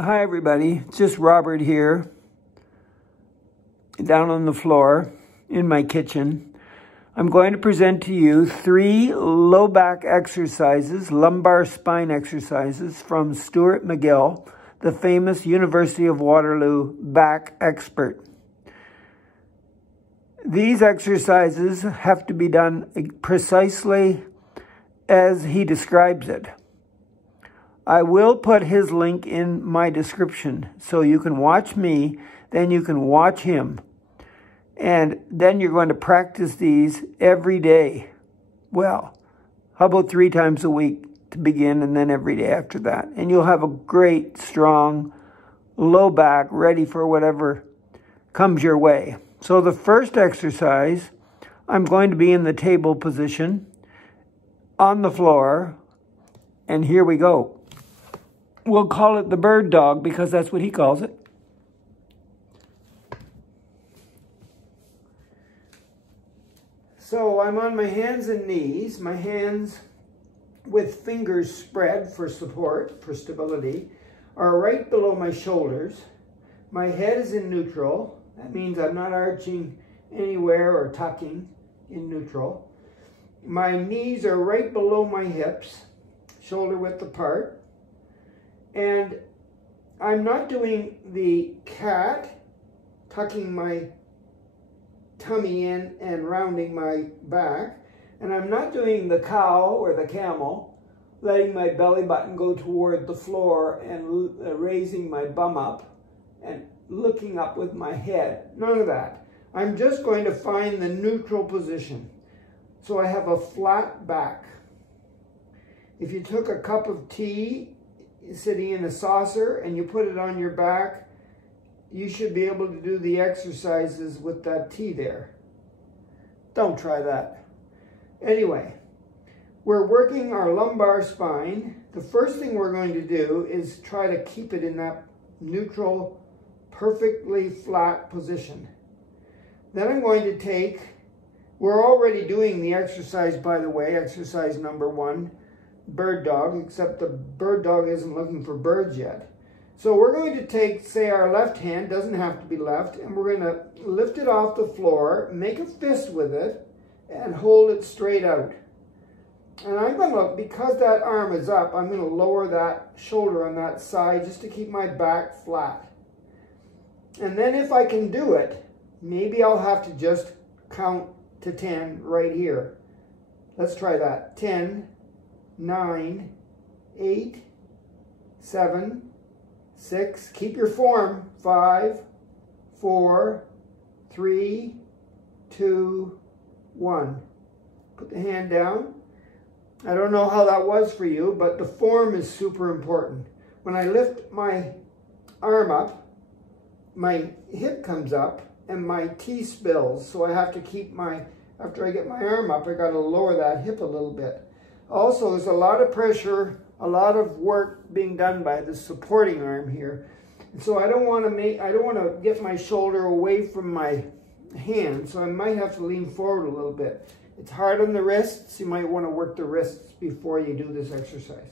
Hi everybody, it's just Robert here, down on the floor in my kitchen. I'm going to present to you 3 low back exercises, lumbar spine exercises from Stuart McGill, the famous University of Waterloo back expert. These exercises have to be done precisely as he describes it. I will put his link in my description so you can watch me, then you can watch him. And then you're going to practice these every day. Well, how about 3 times a week to begin and then every day after that? And you'll have a great, strong, low back ready for whatever comes your way. So the first exercise, I'm going to be in the table position on the floor. And here we go. We'll call it the bird dog because that's what he calls it. So I'm on my hands and knees, my hands with fingers spread for support, for stability, are right below my shoulders. My head is in neutral. That means I'm not arching anywhere or tucking, in neutral. My knees are right below my hips, shoulder width apart. And I'm not doing the cat, tucking my tummy in and rounding my back. And I'm not doing the cow or the camel, letting my belly button go toward the floor and raising my bum up and looking up with my head. None of that. I'm just going to find the neutral position. So I have a flat back. If you took a cup of tea sitting in a saucer and you put it on your back, you should be able to do the exercises with that tea there. Don't try that. Anyway, we're working our lumbar spine. The first thing we're going to do is try to keep it in that neutral, perfectly flat position. Then I'm going to take, we're already doing the exercise, by the way, exercise number 1, bird dog, except the bird dog isn't looking for birds yet. So we're going to take, say, our left hand, doesn't have to be left, and we're going to lift it off the floor, make a fist with it, and hold it straight out. And I'm going to, because that arm is up, I'm going to lower that shoulder on that side just to keep my back flat. And then if I can do it, maybe I'll have to just count to 10 right here. Let's try that. 10, 9, 8, 7, 6, keep your form, 5, 4, 3, 2, 1. Put the hand down. I don't know how that was for you, but the form is super important. When I lift my arm up, my hip comes up and my tea spills, so I have to keep my, after I get my arm up, I got to lower that hip a little bit. Also, there's a lot of pressure, a lot of work being done by the supporting arm here. And so I don't want to get my shoulder away from my hand, so I might have to lean forward a little bit. It's hard on the wrists. You might want to work the wrists before you do this exercise.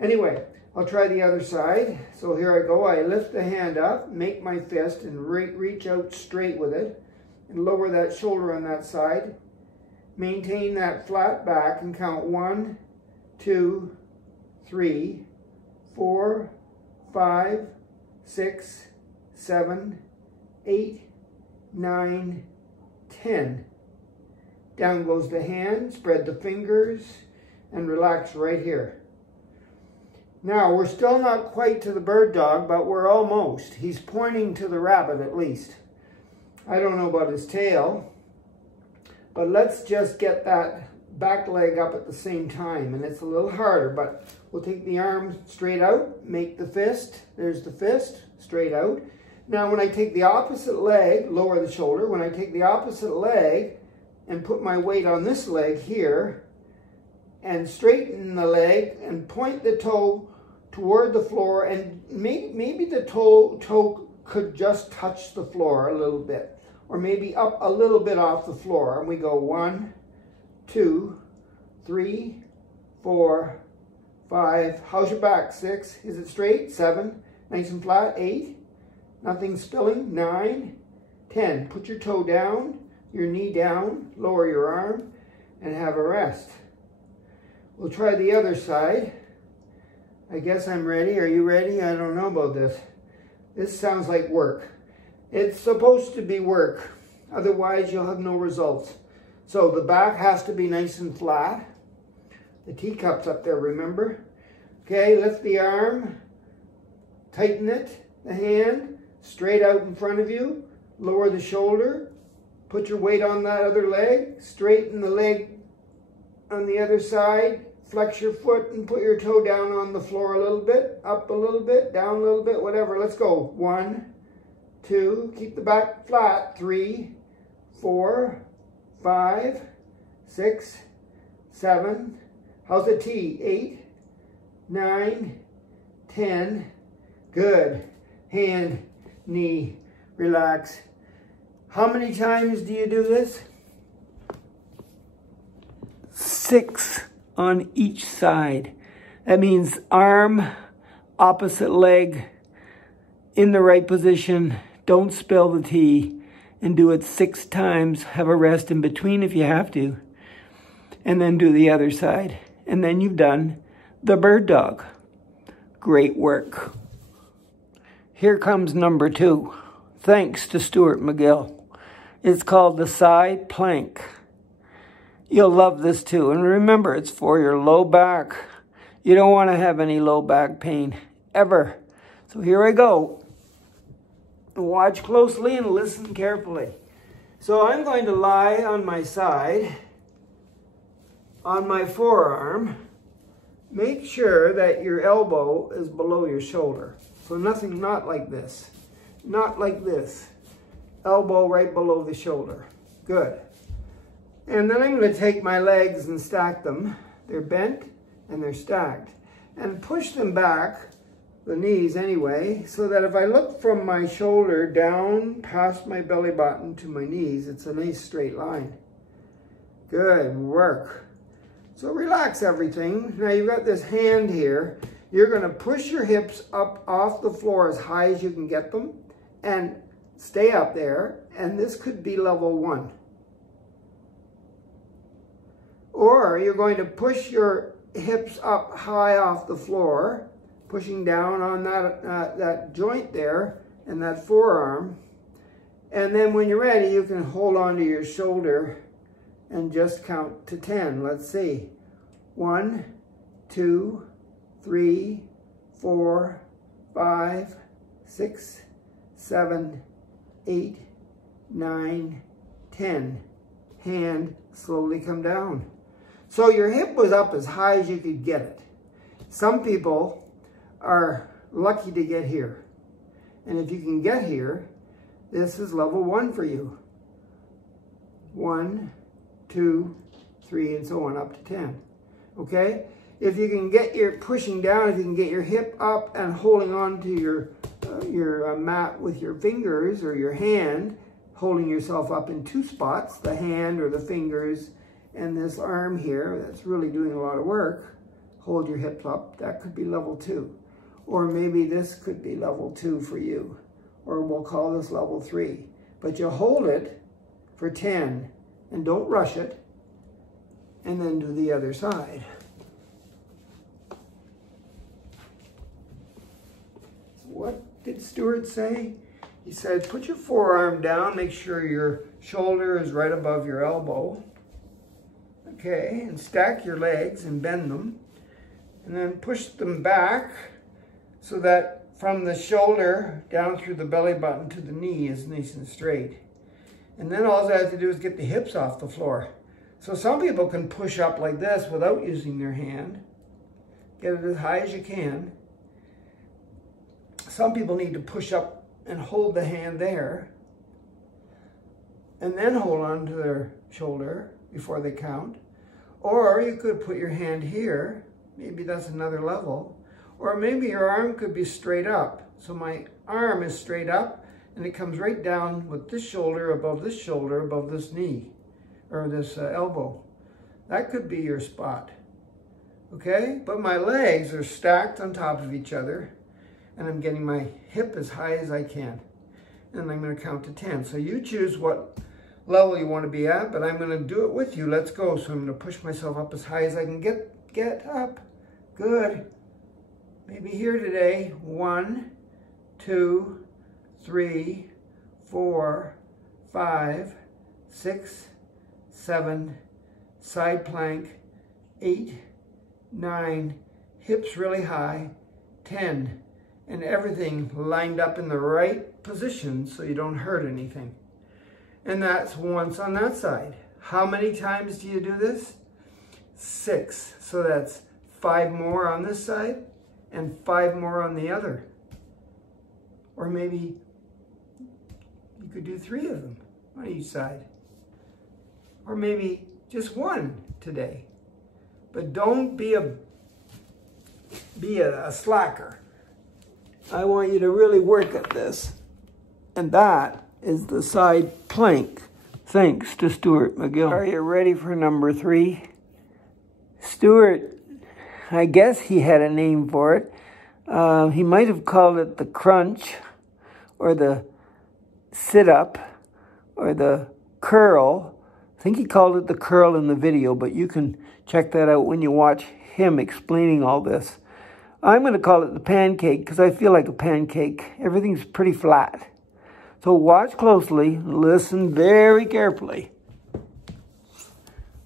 Anyway, I'll try the other side. So here I go. I lift the hand up, make my fist, and reach out straight with it, and lower that shoulder on that side. Maintain that flat back and count 1, 2, 3, 4, 5, 6, 7, 8, 9, 10. Down goes the hand, spread the fingers, and relax right here. Now, we're still not quite to the bird dog, but we're almost. He's pointing to the rabbit at least. I don't know about his tail. But let's just get that back leg up at the same time. And it's a little harder, but we'll take the arm straight out, make the fist. There's the fist, straight out. Now when I take the opposite leg, lower the shoulder. When I take the opposite leg and put my weight on this leg here, and straighten the leg and point the toe toward the floor, and maybe the toe could just touch the floor a little bit. Or maybe up a little bit off the floor. And we go 1, 2, 3, 4, 5. How's your back? 6. Is it straight? 7. nice and flat. 8, nothing spilling. 9, 10. Put your toe down, your knee down, lower your arm, and have a rest. We'll try the other side. I guess I'm ready. Are you ready? I don't know about this. This sounds like work. It's supposed to be work. Otherwise, you'll have no results. So the back has to be nice and flat. The teacup's up there, remember? Okay, lift the arm. Tighten it, the hand, straight out in front of you. Lower the shoulder. Put your weight on that other leg. Straighten the leg on the other side. Flex your foot and put your toe down on the floor a little bit. Up a little bit, down a little bit, whatever. Let's go. 1, 2, keep the back flat. 3, 4, 5, 6, 7. How's the T? 8, 9, 10. Good. Hand, knee, relax. How many times do you do this? 6 on each side. That means arm, opposite leg, in the right position. Don't spill the tea. And do it 6 times. Have a rest in between if you have to. And then do the other side. And then you've done the bird dog. Great work. Here comes number 2. Thanks to Stuart McGill. It's called the side plank. You'll love this too. And remember, it's for your low back. You don't want to have any low back pain, ever. So here I go. Watch closely and listen carefully. So I'm going to lie on my side, on my forearm. Make sure that your elbow is below your shoulder. So nothing, not like this. Not like this. Elbow right below the shoulder. Good. And then I'm going to take my legs and stack them. They're bent and they're stacked. And push them back, the knees anyway, so that if I look from my shoulder down past my belly button to my knees, it's a nice straight line. Good work. So relax everything. Now you've got this hand here. You're going to push your hips up off the floor as high as you can get them and stay up there. And this could be level 1. Or you're going to push your hips up high off the floor, pushing down on that joint there and that forearm. And then when you're ready, you can hold on to your shoulder and just count to 10. Let's see. 1, 2, 3, 4, 5, 6, 7, 8, 9, 10. Hand slowly come down. So your hip was up as high as you could get it. Some people are lucky to get here. And if you can get here, this is level 1 for you. 1, 2, 3, and so on up to 10. Okay? If you can get your pushing down, if you can get your hip up and holding on to your mat with your fingers or your hand, holding yourself up in 2 spots, the hand or the fingers and this arm here that's really doing a lot of work, hold your hips up. That could be level 2. Or maybe this could be level 2 for you. Or we'll call this level 3. But you hold it for 10 and don't rush it. And then do the other side. What did Stuart say? He said, put your forearm down, make sure your shoulder is right above your elbow. Okay, and stack your legs and bend them. And then push them back so that from the shoulder down through the belly button to the knee is nice and straight. And then all I have to do is get the hips off the floor. So some people can push up like this without using their hand. Get it as high as you can. Some people need to push up and hold the hand there. And then hold on to their shoulder before they count. Or you could put your hand here. Maybe that's another level. Or maybe your arm could be straight up. So my arm is straight up and it comes right down with this shoulder, above this knee, or this elbow. That could be your spot. Okay? But my legs are stacked on top of each other and I'm getting my hip as high as I can. And I'm going to count to 10. So you choose what level you want to be at, but I'm going to do it with you. Let's go. So I'm going to push myself up as high as I can get up. Good. Maybe here today. 1, 2, 3, 4, 5, 6, 7, side plank, 8, 9, hips really high, 10, and everything lined up in the right position so you don't hurt anything. And that's once on that side. How many times do you do this? 6. So that's 5 more on this side and 5 more on the other. Or maybe you could do 3 of them on each side. Or maybe just 1 today. But don't be a slacker. I want you to really work at this. And that is the side plank, thanks to Stuart McGill. Are you ready for number 3? Stuart, I guess he had a name for it. He might have called it the crunch, or the sit-up, or the curl. I think he called it the curl in the video, but you can check that out when you watch him explaining all this. I'm going to call it the pancake because I feel like a pancake. Everything's pretty flat. So watch closely, listen very carefully.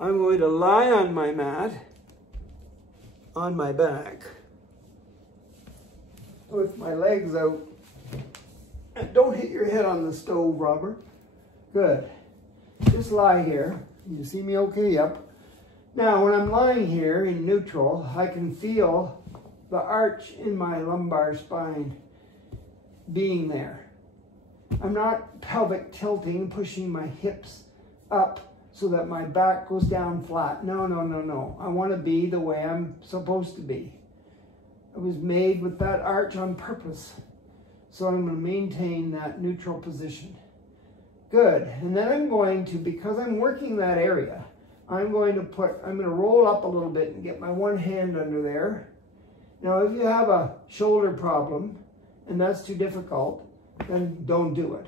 I'm going to lie on my mat, on my back, with my legs out. And don't hit your head on the stove, Robert. Good. Just lie here. You see me okay? Yep. Now, when I'm lying here in neutral, I can feel the arch in my lumbar spine being there. I'm not pelvic tilting, pushing my hips up so that my back goes down flat. No, no, no, no. I want to be the way I'm supposed to be. I was made with that arch on purpose. So I'm going to maintain that neutral position. Good. And then I'm going to, because I'm working that area, I'm going to roll up a little bit and get my one hand under there. Now, if you have a shoulder problem and that's too difficult, then don't do it.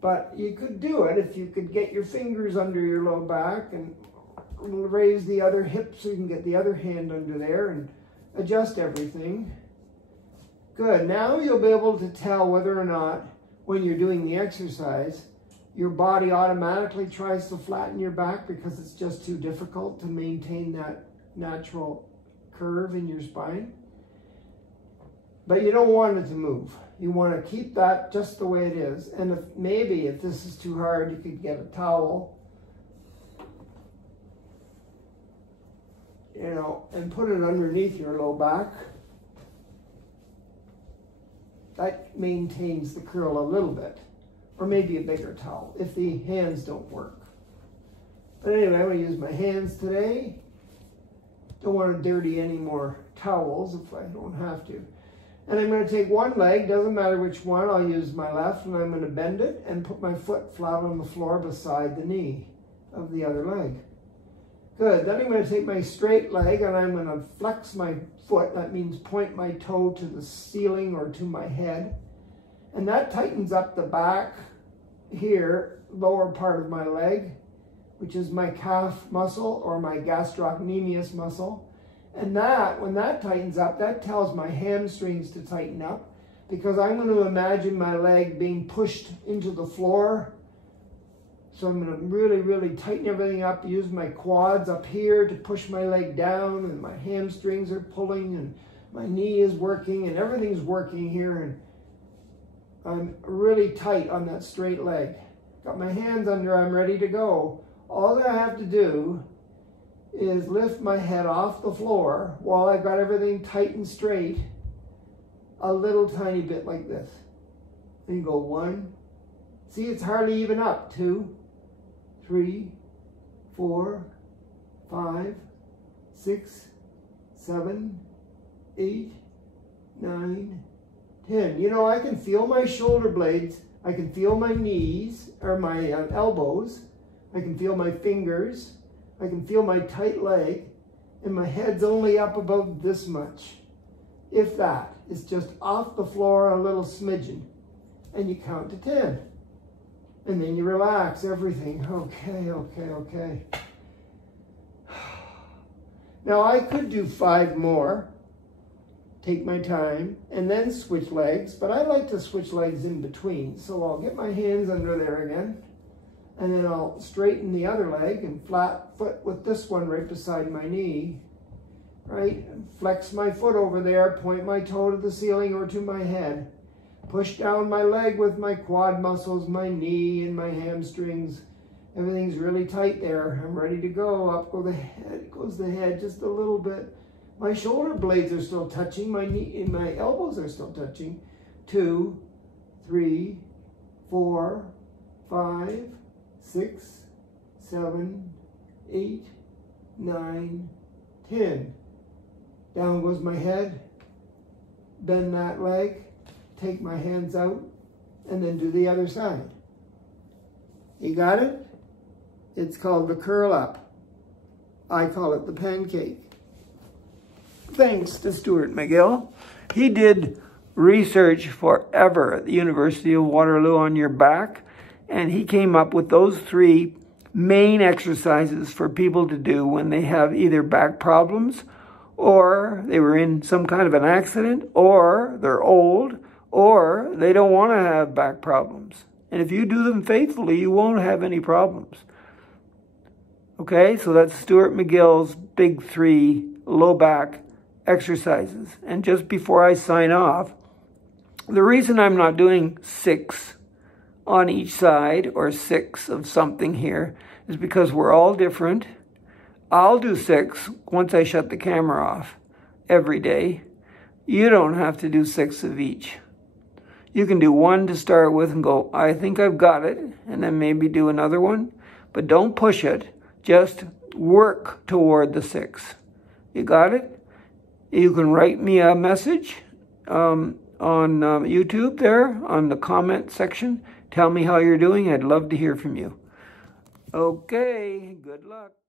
But you could do it if you could get your fingers under your low back and raise the other hip so you can get the other hand under there and adjust everything. Good. Now you'll be able to tell whether or not, when you're doing the exercise, your body automatically tries to flatten your back because it's just too difficult to maintain that natural curve in your spine. But you don't want it to move. You want to keep that just the way it is. And if this is too hard, you could get a towel, and put it underneath your low back. That maintains the curl a little bit. Or maybe a bigger towel if the hands don't work. But anyway, I'm going to use my hands today. Don't want to dirty any more towels if I don't have to. And I'm going to take one leg, doesn't matter which one, I'll use my left, and I'm going to bend it and put my foot flat on the floor beside the knee of the other leg. Good. Then I'm going to take my straight leg and I'm going to flex my foot. That means point my toe to the ceiling or to my head. And that tightens up the back here, lower part of my leg, which is my calf muscle or my gastrocnemius muscle. And that, when that tightens up, that tells my hamstrings to tighten up, because I'm going to imagine my leg being pushed into the floor. So I'm going to really, really tighten everything up, use my quads up here to push my leg down, and my hamstrings are pulling, and my knee is working, and everything's working here, and I'm really tight on that straight leg. Got my hands under, I'm ready to go. All that I have to do is lift my head off the floor while I've got everything tight and straight, a little tiny bit like this. And you go 1. See, it's hardly even up. 2, 3, 4, 5, 6, 7, 8, 9, 10. You know, I can feel my shoulder blades. I can feel my knees, or my elbows. I can feel my fingers. I can feel my tight leg. And my head's only up about this much. If that. is just off the floor a little smidgen. And you count to 10. And then you relax everything. Okay, okay, okay. Now I could do 5 more, take my time, and then switch legs, but I like to switch legs in between. So I'll get my hands under there again, and then I'll straighten the other leg and flat foot with this one right beside my knee, right? And flex my foot over there, point my toe to the ceiling or to my head. Push down my leg with my quad muscles, my knee and my hamstrings. Everything's really tight there. I'm ready to go. Up goes the head just a little bit. My shoulder blades are still touching. My knee and my elbows are still touching. 2, 3, 4, 5, 6, 7, 8, 9, 10. Down goes my head. Bend that leg. Take my hands out. And then do the other side. You got it? It's called the curl up. I call it the pancake. Thanks to Stuart McGill. He did research forever at the University of Waterloo on your back, and he came up with those 3 main exercises for people to do when they have either back problems, or they were in some kind of an accident, or they're old, or they don't want to have back problems. And if you do them faithfully, you won't have any problems. Okay, so that's Stuart McGill's big 3 low back exercises. And just before I sign off, the reason I'm not doing 6 on each side or 6 of something here is because we're all different. I'll do 6 once I shut the camera off every day. You don't have to do 6 of each. You can do 1 to start with and go, I think I've got it, and then maybe do another one. But don't push it. Just work toward the 6. You got it? You can write me a message on YouTube there on the comment section. Tell me how you're doing. I'd love to hear from you. Okay, good luck.